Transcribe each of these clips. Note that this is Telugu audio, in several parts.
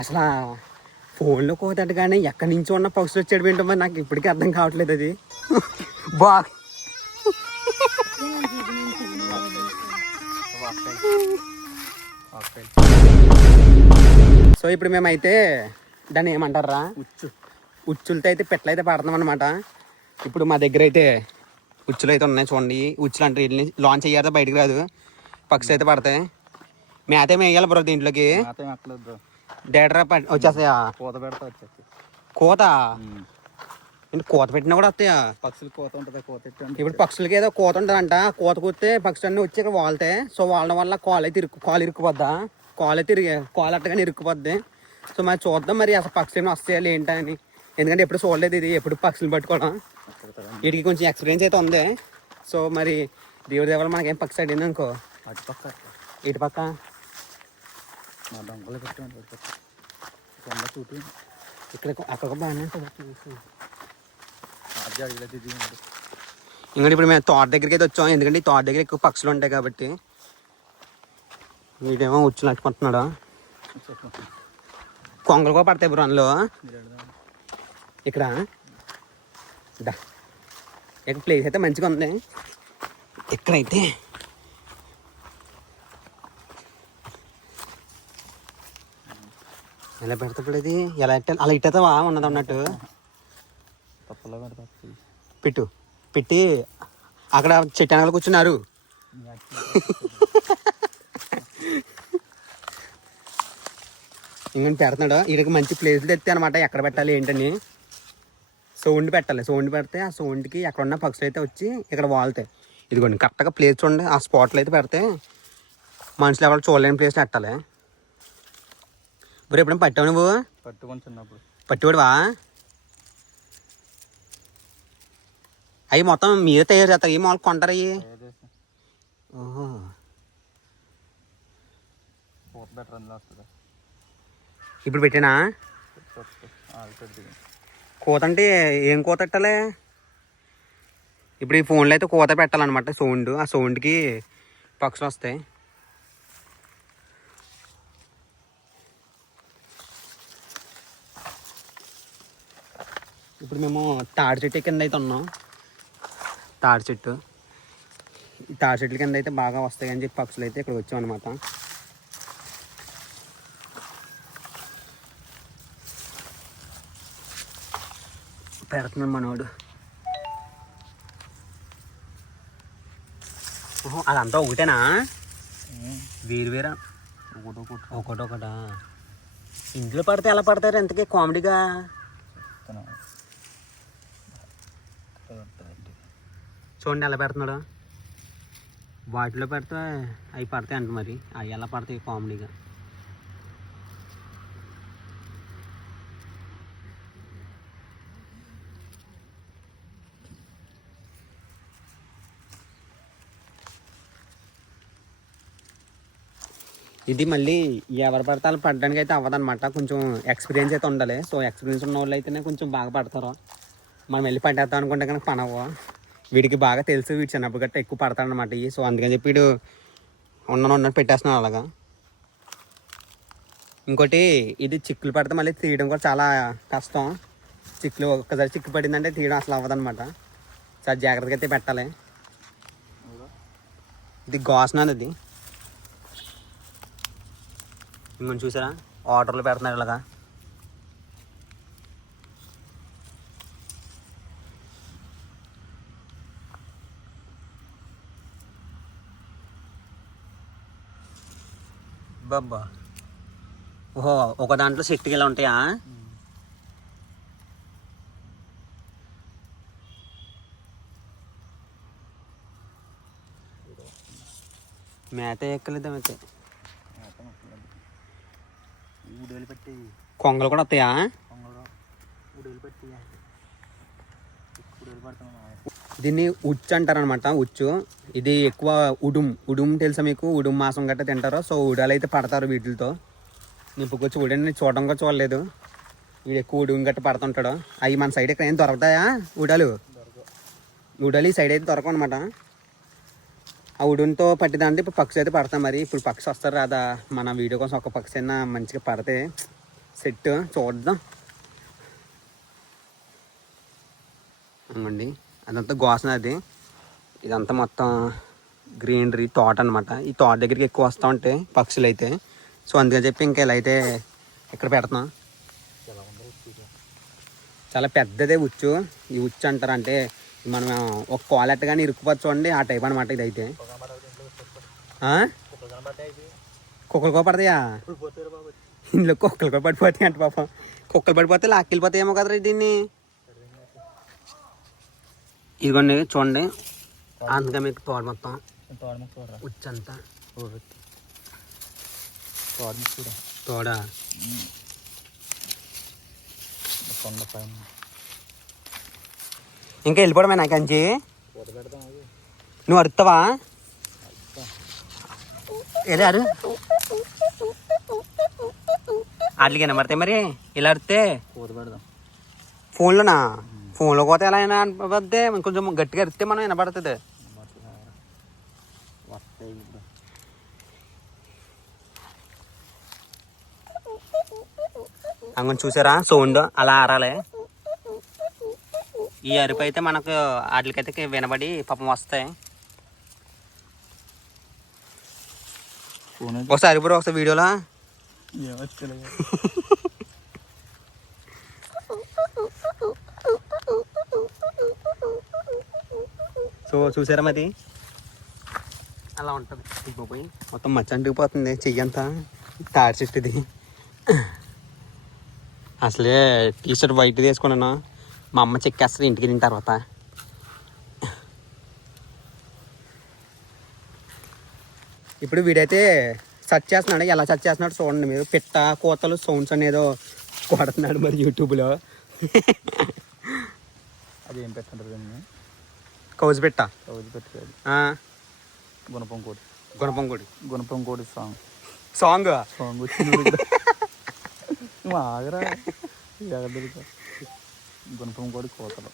అసలు ఫోన్లో కోతట కానీ ఎక్కడి నుంచి ఉన్న పక్షులు వచ్చాడు ఏంటో మరి నాకు ఇప్పటికీ అర్థం కావట్లేదు అది. బాగా సో ఇప్పుడు మేమైతే దాన్ని ఏమంటారా ఉచ్చులతో అయితే పెట్టలైతే పడుతున్నాం అనమాట. ఇప్పుడు మా దగ్గర అయితే ఉచ్చులు అయితే ఉన్నాయి చూడండి. ఉచ్చులు అంటే వీటిని లాంచ్ అయ్యారు బయటకు రాదు, పక్షులు అయితే పడతాయి. మేత వేయాలి బ్రో దీంట్లోకి. డేటరా వచ్చేస్తాయా? కోత పెడతా వచ్చేస్తాయి. కోత కోత పెట్టినా కూడా వస్తాయా? పక్షులు కోత ఉంటుంది. కోత ఇప్పుడు పక్షులకి ఏదో కోత ఉంటుందంట. కోత కూస్తే పక్షులు అన్నీ వచ్చి ఇక్కడ వాళ్తాయి. సో వాళ్ళ వల్ల కాలు ఇరుక్కుపోద్దా, కాలు అట్టగానే ఇరుక్కుపోద్ది. సో మరి చూద్దాం మరి అసలు పక్షులు ఏమైనా వస్తాయాలి ఏంటని. ఎందుకంటే ఎప్పుడు చూడలేదు ఇది, ఎప్పుడు పక్షులు పట్టుకోవడం. వీటికి కొంచెం ఎక్స్పీరియన్స్ అయితే ఉంది. సో మరి దేవుడి దేవాల మనకేం పక్షి అడిగింది అనుకో. ఇటు పక్క ఇక్కడ అక్కడ బాగానే ఇంకా ఇప్పుడు మేము తోట దగ్గరికి అయితే వచ్చాం. ఎందుకంటే ఈ తోట దగ్గర ఎక్కువ పక్షులు ఉంటాయి కాబట్టి. వీడేమో ఉచ్చులు అట్టుకుంటున్నాడు. కొంగలు కూడా పడతాయి బ్రో అందులో. ఇక్కడ ప్లేస్ అయితే మంచిగా ఉంది. ఇక్కడైతే ఎలా పెడతాడు ఇది? ఎలా అలా ఇట్టేతావా ఉన్నది అన్నట్టు పెట్టు పెట్టి అక్కడ చెట్టు కూర్చున్నారు. ఇంకొని పెడుతున్నాడు. వీడికి మంచి ప్లేస్లు తెస్తే అనమాట ఎక్కడ పెట్టాలి ఏంటని. సౌండ్ పెట్టాలి. సౌండ్ పెడితే ఆ సౌండ్కి ఎక్కడ ఉన్న పక్షులు అయితే వచ్చి ఇక్కడ వాళ్తాయి. ఇదిగోండి కరెక్ట్గా ప్లేస్ చూడండి. ఆ స్పాట్లో అయితే పెడితే మనుషులు ఎవరు చూడలేని ప్లేస్ పెట్టాలి. ఇప్పుడు ఎప్పుడైనా పట్టావు నువ్వు? పట్టుకొని చిన్నప్పుడు పట్టుబడివా? అవి మొత్తం మీరే తయారు చేస్తారు? ఈ మామూలు కొంటారు అవి? ఓహో, ఇప్పుడు పెట్టినా కోత అంటే ఏం కోత పెట్టాలి? ఇప్పుడు ఈ ఫోన్లో అయితే కోత పెట్టాలన్నమాట. సౌండ్, ఆ సౌండ్కి పక్షులు వస్తాయి. ఇప్పుడు మేము తాడి చెట్టు కింద అయితే ఉన్నాం. తాడి చెట్టు, ఈ తాడి చెట్ల కింద అయితే బాగా వస్తాయి అని చెప్పి పక్షులు అయితే ఇక్కడ వచ్చామన్నమాట. పెడుతున్నాం మనోడు. ఓహో, అదంతా ఒకటేనా? వేరు వేరా? ఒకటొకటా? ఇంట్లో పడితే ఎలా పడతారు ఎంతకీ కామెడీగా? చూడండి ఎలా పెడుతున్నాడు. వాటిలో పెడితే అవి పడతాయి అంట. మరి అవి ఎలా పడతాయి కామెడీగా? ఇది మళ్ళీ ఎవరు పడతారు పడడానికి అయితే అవ్వదన్నమాట. కొంచెం ఎక్స్పీరియన్స్ అయితే ఉండాలి. సో ఎక్స్పీరియన్స్ ఉన్న వాళ్ళు అయితేనే కొంచెం బాగా పడతారు. మనం వెళ్ళి పట్టేద్దాం అనుకుంటే కనుక పనవ్వ. వీడికి బాగా తెలుసు, వీడు చిన్నప్పుడు గట్ట ఎక్కువ పడతాడనమాట ఇవి. సో అందుకని చెప్పి వీడు ఉన్నట్టు పెట్టేస్తున్నాడు అలాగా. ఇంకోటి ఇది చిక్కులు పడితే మళ్ళీ తీయడం కూడా చాలా కష్టం. చిక్కులు ఒక్కసారి చిక్కు పడిందంటే తీయడం అసలు అవ్వదన్నమాట. చాలా జాగ్రత్తగా అయితే పెట్టాలి. ఇది గోసనాది. అది ఇంకొంచెం చూసారా వాటర్లో పెడుతున్నారు ఇలాగా. బాబా, ఓహో, ఒక దాంట్లో సెట్కి ఇలా ఉంటాయా? మేత ఎక్కలేదు. అయితే కొంగలు కూడా వస్తాయా? దీన్ని ఉచ్చు అంటారు అనమాట. ఉచ్చు ఇది ఎక్కువ ఉడుం తెలుసా మీకు? ఉడుం మాసం గట్ట తింటారు. సో ఉడాలు అయితే పడతారు వీటితో. నిప్పుకొచ్చి ఉడని చూడడం కూడా చూడలేదు. వీడు ఎక్కువ ఉడుం గట్ట పడుతుంటాడు. అవి మన సైడ్ ఇక్కడ ఏం దొరుకుతాయా ఉడాలు? ఉడాలు ఈ సైడ్ అయితే దొరకవు అనమాట. ఆ ఉడుంతో పట్టిదాంటే ఇప్పుడు పక్షి అయితే పడతాం. మరి ఇప్పుడు పక్షి వస్తారు రాదా? మన వీడియో కోసం ఒక పక్షి అయినా మంచిగా పడితే సెట్ చూద్దాం. అండి అదంతా గోసన, అది ఇదంతా మొత్తం గ్రీనరీ తోట అనమాట. ఈ తోట దగ్గరికి ఎక్కువ వస్తూ ఉంటాయి పక్షులు అయితే. సో అందుకని చెప్పి ఇంకా ఇలా అయితే ఇక్కడ పెడుతున్నాం. చాలా పెద్దదే ఉచ్చు. ఈ ఉచ్చు అంటారు అంటే మనం ఒక కోలెట్టగానే ఇరుక్కుపోవచ్చు చూడండి, ఆ టైప్ అనమాట ఇది అయితే. కుక్కలు కూడా పడతాయా ఇందులో? కుక్కలు కూడా పడిపోతాయి అంటే పాపం. కుక్కలు పడిపోతే లాక్కెళ్ళిపోతాయేమో కదరా దీన్ని. ఇదిగోండి చూడండి, అందుకే మీకు తోట మొత్తం ఉచ్చంతా తోడ. ఇంకా వెళ్ళిపోవడమే నాకంచి. నువ్వు అరుస్తావా? వెళ్ళారు వాటికి వినబడతాయి మరి ఇలా అరిస్తే. ఫోన్లోనా? ఫోన్లో పోతే ఎలా అయినా అనిపోద్ది, కొంచెం గట్టిగా అరిస్తే మనం వినబడుతుంది. అంగని చూసారా సౌండ్ అలా ఆరాలి. ఈ అరుపు అయితే మనకు వాటికైతే వినబడి పాపం వస్తాయి. ఒకసారి ఇప్పుడు ఒకసారి వీడియోలో సో చూసారా మరి అలా ఉంటుంది. పోయి మొత్తం మచ్చ అంటుకుపోతుంది చెయ్యంతా. తాడి చెట్టుది. అసలే టీషర్ట్ వైట్ తీసుకున్నాను, మా అమ్మ చెక్కేస్తుంది ఇంటికి వెళ్ళిన తర్వాత. ఇప్పుడు వీడైతే సెర్చ్ చేస్తున్నాడు. ఎలా సెర్చ్ చేస్తున్నాడు చూడండి మీరు. పిట్ట కోతలు సౌండ్స్ అనేదో కొడుతున్నాడు మరి యూట్యూబ్లో. అదేం పెట్టంటారు? కౌజు పెట్ట. కౌజు పెట్టాడు. గుణపంకోడి. గుణపంకోడి. గుణపంకోడి సాంగ్ సాంగ్ సాంగ్ వచ్చింది. ఆగరా గుణపంకోడి కోతలు.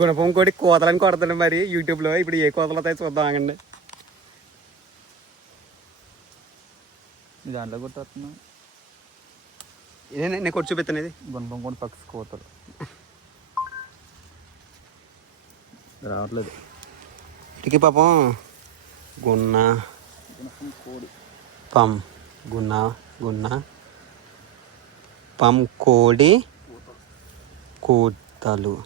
గుణపంకోడి కోతలని కొడతాడు మరి యూట్యూబ్లో. ఇప్పుడు ఏ కోతలు అవుతాయి చూద్దాం ఆగండి. దాంట్లో కొట్టేస్తున్నా. నేను కొట్టి చూపిస్తాను. ఇది గుణపంకోడి పక్షి కోతలు రావట్లేదు ఇటుకి పాపం. గున్న పం గున్న గున్న పం కోడి కూతలు.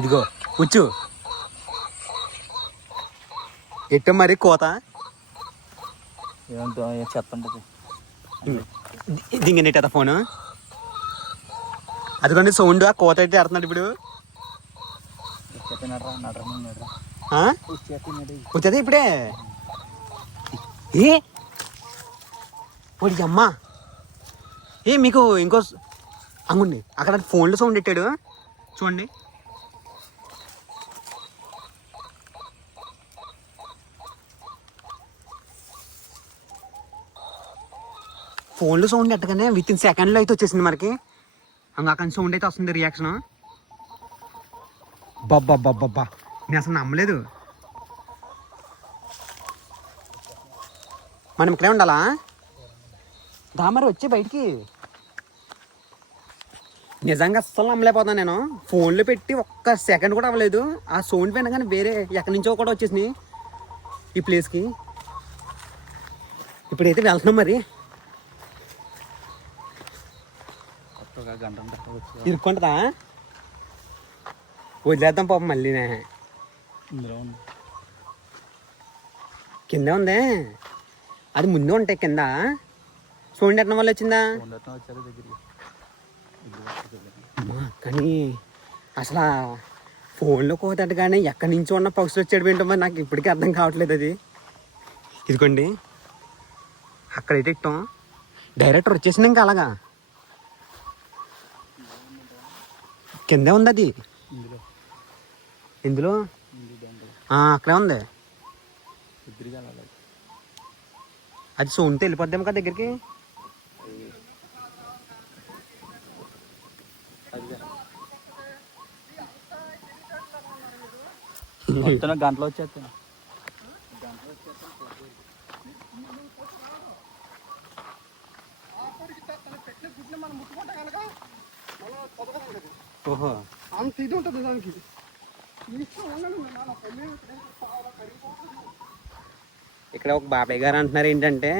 ఇదిగో ఉచ్చు ఎట్ట మరి కోత. ఏంటో చెత్త ఉంటుంది. దింగనేట ఫోను. అదిగోండి సౌండ్. ఆ కోత అయితే ఆడుతున్నాడు ఇప్పుడు. వచ్చేది ఇప్పుడే. ఏ పొడి అమ్మా. ఏ మీకు ఇంకో అంగుండి అక్కడ ఫోన్లో సౌండ్ పెట్టాడు చూడండి. ఫోన్లో సౌండ్ ఎట్టగానే విత్ ఇన్ సెకండ్లో అయితే వచ్చేసింది మనకి. అక్కడ సౌండ్ అయితే వస్తుంది రియాక్షన్. బాబ్బా నేను అసలు నమ్మలేదు. మనం ఇక్కడే ఉండాలా? దామరి వచ్చి బయటికి. నిజంగా అస్సలు నమ్మలేకపోతాను నేను. ఫోన్లో పెట్టి ఒక్క సెకండ్ కూడా అవ్వలేదు. ఆ సౌండ్ పైన కానీ వేరే ఎక్కడి నుంచో కూడా వచ్చేసినాయి ఈ ప్లేస్కి. ఇప్పుడైతే వెళ్తున్నాం మరి. ఇరుక్కుంటుందా? వదిలేద్దాం పాపం మళ్ళీనే. కింద ఉందే. అది ముందు ఉంటాయి కింద. సౌండ్ ఎట్టడం వల్ల వచ్చిందా? కానీ అసలు ఫోన్లో కోతట కానీ ఎక్కడి నుంచి ఉన్న పక్షులు వచ్చాడు ఏంటో మరి నాకు ఇప్పటికీ అర్థం కావట్లేదు. అది ఇదిగోండి అక్కడైతే ఇట్టాం. డైరెక్టర్ వచ్చేసింది ఇంకా అలాగా. కిందే ఉంది అది. ఇందులో ఇందులో అక్కడే ఉంది. ఎదురుగా అలాగే అది సోనితో వెళ్ళిపోద్దాం కదా దగ్గరికి. మొత్తం గంటలో వచ్చేస్తాను. ఓహో, అంత ఇది ఉంటుంది దానికి. ఇక్కడ ఒక బాబాయ్ గారు అంటున్నారు ఏంటంటే,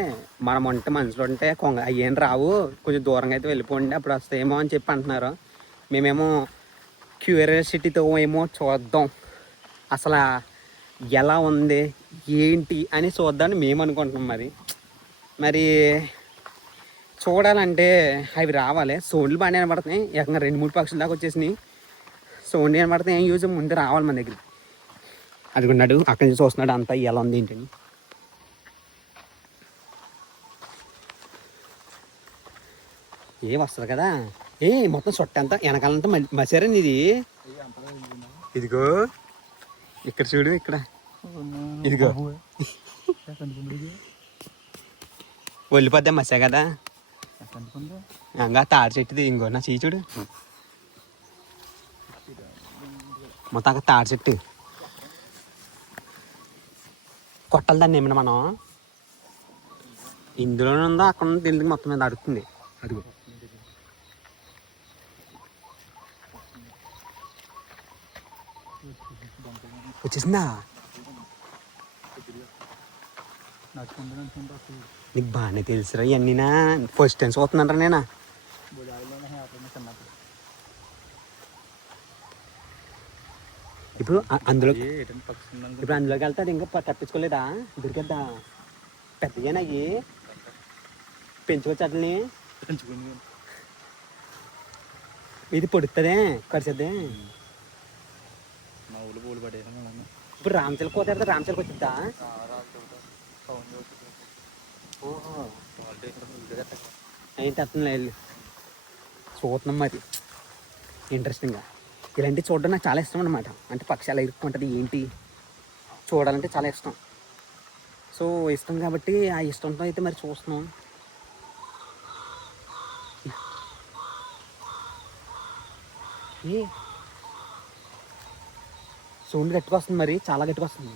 మనం వంట మనుషులు ఉంటే కొంగ అయ్యేం రావు, కొంచెం దూరంగా అయితే వెళ్ళిపోండి అప్పుడు వస్తాయేమో అని చెప్పి అంటున్నారు. మేమేమో క్యూరియాసిటీతో ఏమో చూద్దాం అసలు ఎలా ఉంది ఏంటి అని చూద్దామని మేము అనుకుంటున్నాం. మరి చూడాలంటే అవి రావాలి. సోన్లు బాగానే కనబడుతున్నాయి, ఏకంగా 2-3 పక్షుల దాకా వచ్చేసినాయి. సోన్లు కనబడుతున్నాయి, ఏం యూజ్ ముందు రావాలి మన దగ్గర. అదిగున్నాడు అక్కడి నుంచి చూస్తున్నాడు అంతా ఎలా ఉంది ఏంటని. వస్తుంది కదా. మొత్తం చుట్టంతా వెనకాలంతా మసారండి ఇది. ఇదిగో ఇక్కడ చూడు, ఇక్కడ ఇదిగో వెళ్ళిపోద్దాం మసా కదా. ఇంకా తాడి చెట్టుది ఇంకో నా చూడు, మొత్తం అక్కడ తాడి చెట్టు. కొట్టాలి దాన్ని ఏమైనా మనం. ఇందులోనే ఉందో అక్కడ ఉన్న తెలియదు, మొత్తం మీద అడుగుతుంది. అదిగో వచ్చేసిందా. నీకు బాగానే తెలుసురా ఇవన్నీనా. ఫస్ట్ టైం చూస్తున్నారా నేనా. ఇప్పుడు అందులోకి వెళ్తా ఇంకా తప్పించుకోలేదా. దొరికేద్దా పెద్దగానే అయ్యి పెంచుకోవచ్చు అట్లని. ఇది పొడుతుందే కరిసేద్దే. ఇప్పుడు రామచిలక పోతే రామచిలక వచ్చిద్దా. ఓహో, ఏంటి అర్థంలే చూస్తున్నాం. మరి ఇంట్రెస్టింగ్గా ఇలాంటివి చూడడం నాకు చాలా ఇష్టం అన్నమాట. అంటే పక్షి ఎలా ఇరుక్కుంటుంది ఏంటి చూడాలంటే చాలా ఇష్టం. సో ఇష్టం కాబట్టి ఆ ఇష్టంతో అయితే మరి చూస్తున్నాం. సౌండ్ గట్టిగా వస్తుంది, మరి చాలా గట్టిగా వస్తుంది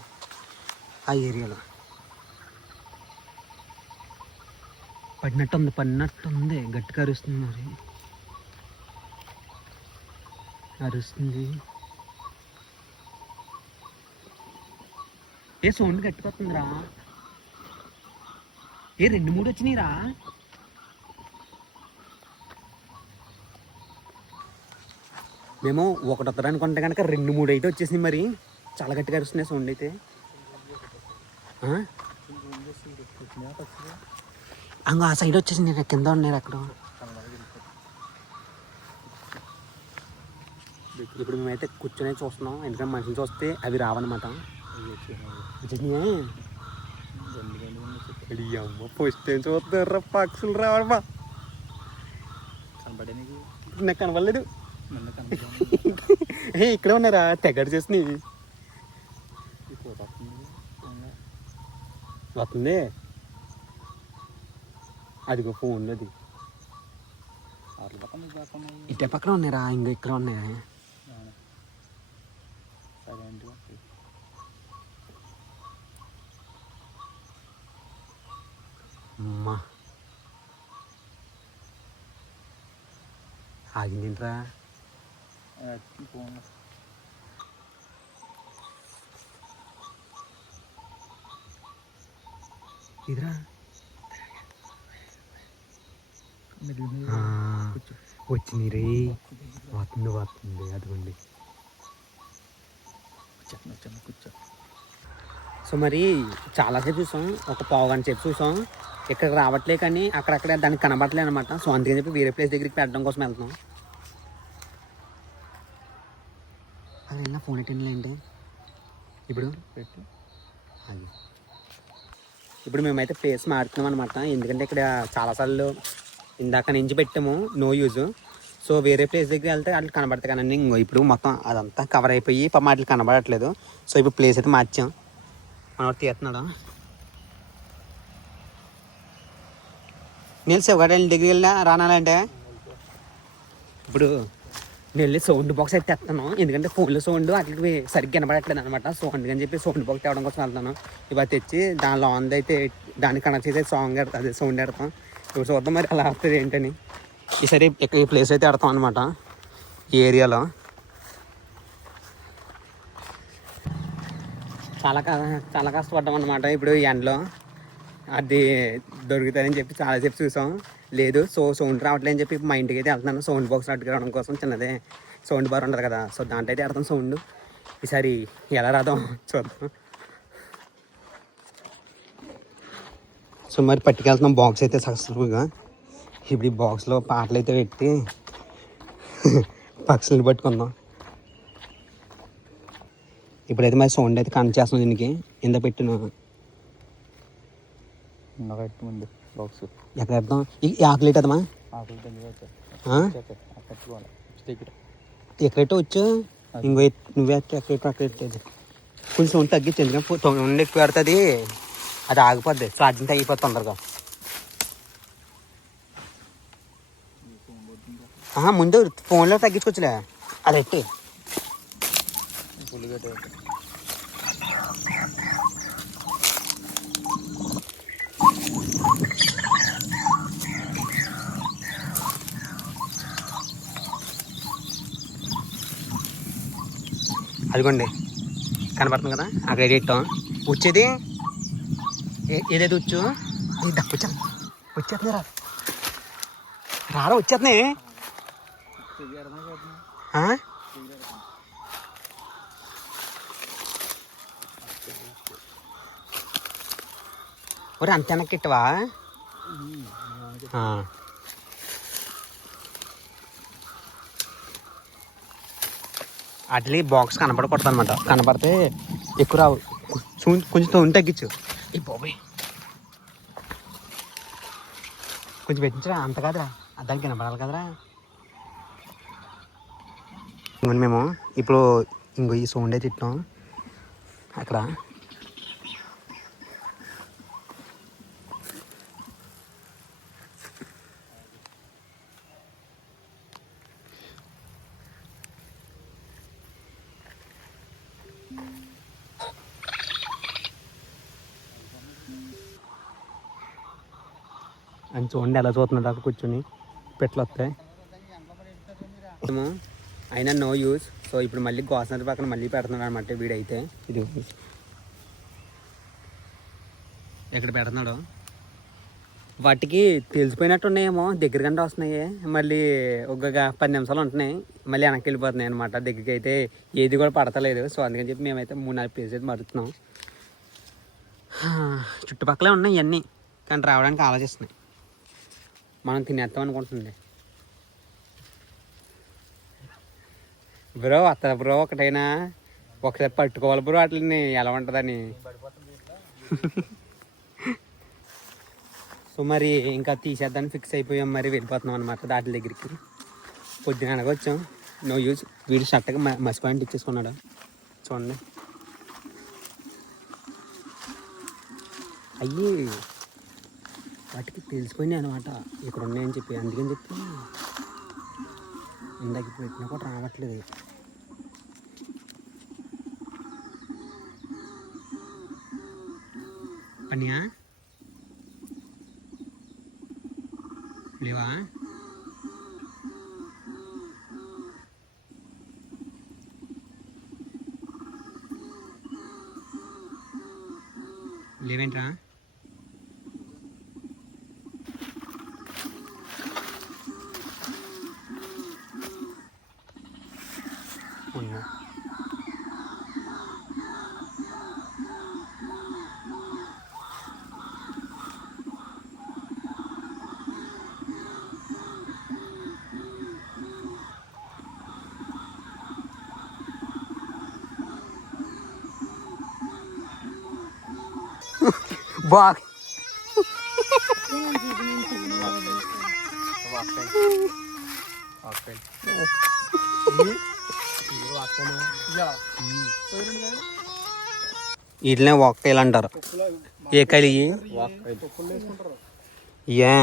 ఆ ఏరియాలో. పడినట్టుంది గట్టిగా అరుస్తుంది. మరి అరుస్తుంది. సౌండ్ గట్టిగా వస్తుందిరా. 2-3 వచ్చినాయిరా. మేము ఒకటి వస్తుంది అనుకుంటే కనుక 2-3 అయితే వచ్చేసినాయి. మరి చాలా గట్టిగా అరుస్తున్నాయి సౌండ్ అయితే. అంగ ఆ సైడ్ వచ్చేసింది, కింద ఉన్నారు అక్కడ. ఇప్పుడు మేమైతే కూర్చొని చూస్తున్నాం, ఎందుకంటే మనుషులు చూస్తే అవి రావన్నమాట. అమ్మ ఫస్ట్ టైం చూస్తారా పక్షులు రావడమా. నాకు కనపడలేదు. ఇక్కడే ఉన్నారా తెగడు చేసినవి. వస్తుంది అదిగో ఫోన్లోది. ఇటే పక్కన ఉన్నారా, ఇంకా ఇక్కడ ఉన్నాయా. అమ్మా ఆగిందేంట్రా. ఇదిరా వచ్చింది రే. వస్తుంది అదిగోండి. సో మరి చాలాసేపు చూసాం, ఒక 1/2 గంట సేపు చూసాం. ఇక్కడికి రావట్లే కానీ అక్కడక్కడ దానికి కనబడట్లే అనమాట. సో అందుకని చెప్పి వేరే ప్లేస్ దగ్గరికి పెట్టడం కోసం వెళ్తున్నాం. అది వెళ్ళిన ఫోన్ ఏంటి ఇప్పుడు అది. ఇప్పుడు మేమైతే ప్లేస్ మారుతున్నాం అనమాట. ఎందుకంటే ఇక్కడ చాలాసార్లు ఇందాక నుంచి పెట్టాము, నో యూజ్. సో వేరే ప్లేస్ దగ్గర వెళ్తే అట్లా కనబడతాయి కానీ ఇంకో ఇప్పుడు మొత్తం అదంతా కవర్ అయిపోయి పాపం వాటికి కనబడట్లేదు. సో ఇప్పుడు ప్లేస్ అయితే మార్చాం. మనోడు తీస్తున్నాడు. నేను శివగడ దగ్గరికి వెళ్ళినా రానాలంటే ఇప్పుడు నేను వెళ్ళి సౌండ్ బాక్స్ అయితే తెస్తాను. ఎందుకంటే ఫోన్లో సౌండ్ వాటికి సరిగ్గా వినబడట్లేదు అనమాట. సో అందుకని చెప్పి సౌండ్ బాక్స్ తేవడం కోసం వెళ్తాను. ఇవాళ తెచ్చి దానిలో ఆన్ అయితే దాన్ని కనెక్ట్ చేసి సాంగ్ అదే సౌండ్ పెడతాం. ఇప్పుడు చూద్దాం మరి అలా వస్తుంది ఏంటని. ఈసారి ఈ ప్లేస్ అయితే పెడతాం అనమాట ఈ ఏరియాలో. చాలా కష్టపడ్డాం అనమాట. ఇప్పుడు ఈ ఎండలో అది దొరుకుతుందని చెప్పి చాలాసేపు చూసాం, లేదు. సో సౌండ్ రావట్లేదని చెప్పి మా ఇంటికి అయితే వెళ్తున్నాను. సౌండ్ బాక్స్ అట్టుకోవడం కోసం చిన్నదే సౌండ్ బార్ ఉంటుంది కదా, సో దాంట్లో అయితే వెళ్తాం సౌండ్. ఈసారి ఎలా రాదాం చూద్దాం. సో మరి పట్టుకెళ్తున్నాం బాక్స్ అయితే సక్సెస్ఫుల్గా. ఇప్పుడు ఈ బాక్స్లో పాటలు అయితే పెట్టి పక్షులను పట్టుకుందాం. ఇప్పుడైతే మరి సౌండ్ అయితే కనెక్ట్ చేస్తున్నాం దీనికి. ఎంత పెట్టిన ముందు బాక్స్ ఎక్కడ పెడతాం? ఈ ఆకులు ఎట్టదమ్మా ఎక్కడైతే వచ్చు. ఇంకో నువ్వే ఎక్కడెట్టేది కొంచెం సౌండ్ తగ్గించి, ఎందుకంటే సౌండ్ ఎక్కువ పెడుతుంది, అది ఆగిపోద్ది, ఛార్జింగ్ తగ్గిపోతుంది తొందరగా. ముందు ఫోన్లో తగ్గించుకోవచ్చులే, అది ఎట్టి అదిగోండి కనపడుతుంది కదా, అక్కడ ఎడిట్టాం. వచ్చేది ఏదైతే వచ్చు ఇది వచ్చా వచ్చేస్తున్నాయి. రారా వచ్చేస్తున్నాయి. ఒరే అంత వెనక్కి ఇట్టవా? అట్లీ బాక్స్ కనపడకూడదు అనమాట. కనపడితే ఎక్కువ రావు, కొంచెం తోని తగ్గించు. ఈ బాబోయ్ కొంచెం పెట్టించరా, అంత కాదురా, దానికి కనపడాలి కదరా. ఇంకొని మేము ఇప్పుడు ఇంకో ఈ సౌండ్ అయితే తిట్టాం అక్కడ. అని చూడండి ఎలా చూస్తున్నాడు అక్కడ కూర్చొని. పెట్లు వస్తాయి అయినా నో యూస్. సో ఇప్పుడు మళ్ళీ గోసనర్ పక్కన మళ్ళీ పెడుతున్నాడు అనమాట వీడైతే. ఇది ఎక్కడ పెడుతున్నాడు, వాటికి తెలిసిపోయినట్టు ఉన్నాయేమో, దగ్గర గంట వస్తున్నాయి. మళ్ళీ ఒక 10 నిమిషాలు ఉంటున్నాయి, మళ్ళీ వెనక్కి వెళ్ళిపోతున్నాయి అనమాట. దగ్గరికి అయితే ఏది కూడా పడతలేదు. సో అందుకని చెప్పి మేమైతే 3-4 ప్లేస్ అయితే మరుతున్నాం. చుట్టుపక్కలే ఉన్నాయి ఇవన్నీ, కానీ రావడానికి ఆలోచిస్తున్నాయి. మనం తినేస్తాం అనుకుంటుంది. బ్రో వస్తా బ్రో, ఒకటైనా ఒకసారి పట్టుకోవాలి బ్రో వాటిని ఎలా ఉంటుందని. సో మరి ఇంకా తీసేద్దాన్ని ఫిక్స్ అయిపోయాం, మరి వెళ్ళిపోతున్నాం అనమాట దాటి దగ్గరికి. పొద్దున అనగొచ్చాం, నో యూజ్. వీడు షర్ట్గా మసి పాయింట్ ఇచ్చేసుకున్నాడు చూడండి. అయ్యి వాటికి తెలిసిపోయినాయి అనమాట ఇక్కడ ఉన్నాయని చెప్పి. అందుకని చెప్పి ఇందాక పెట్టినా కూడా రావట్లేదు. పనియా లేవా? లేవేంట్రా? ఉన్నా బాగ్ వీటినే వాక్కాయలు అంటారు. ఏ కాయలు ఇవి? ఏ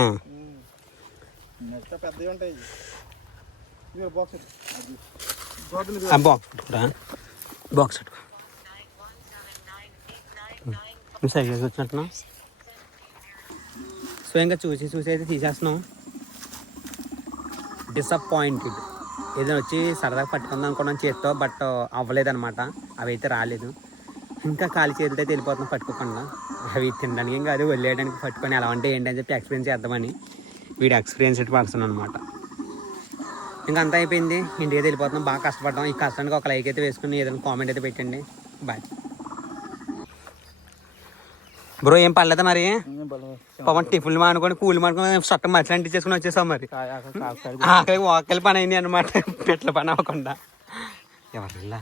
బాక్స్ సైజ్ వచ్చినట్టున్నా. సో ఇంకా చూసి అయితే తీసేస్తున్నాం. డిసప్పాయింటెడ్. ఏదైనా వచ్చి సరదాగా పట్టుకుందాం అనుకున్నాం చేత్తో, బట్ అవ్వలేదన్నమాట. అవి అయితే రాలేదు. ఇంకా ఖాళీ చేతులతో అయితే వెళ్ళిపోతున్నాం పట్టుకోకుండా. అవి తినడానికి ఏం కాదు, వదిలేయడానికి పట్టుకొని ఎలా అంటే ఏంటి అని చెప్పి ఎక్స్పీరియన్స్ చేద్దామని. వీడు ఎక్స్పీరియన్స్డ్ పర్సన్ అనమాట. ఇంకా అంతా అయిపోయింది, ఇంటికి అయితే వెళ్ళిపోతున్నాం. బాగా కష్టపడ్డాం. ఈ కష్టానికి ఒక లైక్ అయితే వేసుకుని ఏదైనా కామెంట్ అయితే పెట్టండి. Bye bro. ఏం పర్లేదా మరి? పవన్ టిఫిన్ మానుకొని కూలి మానుకొని చట్టం మట్లా అంటించేసుకుని వచ్చేసాం. మరి ఆకలి వాకలి పని అయింది అనమాట, పెట్ల పని అవ్వకుండా. ఎవరిలా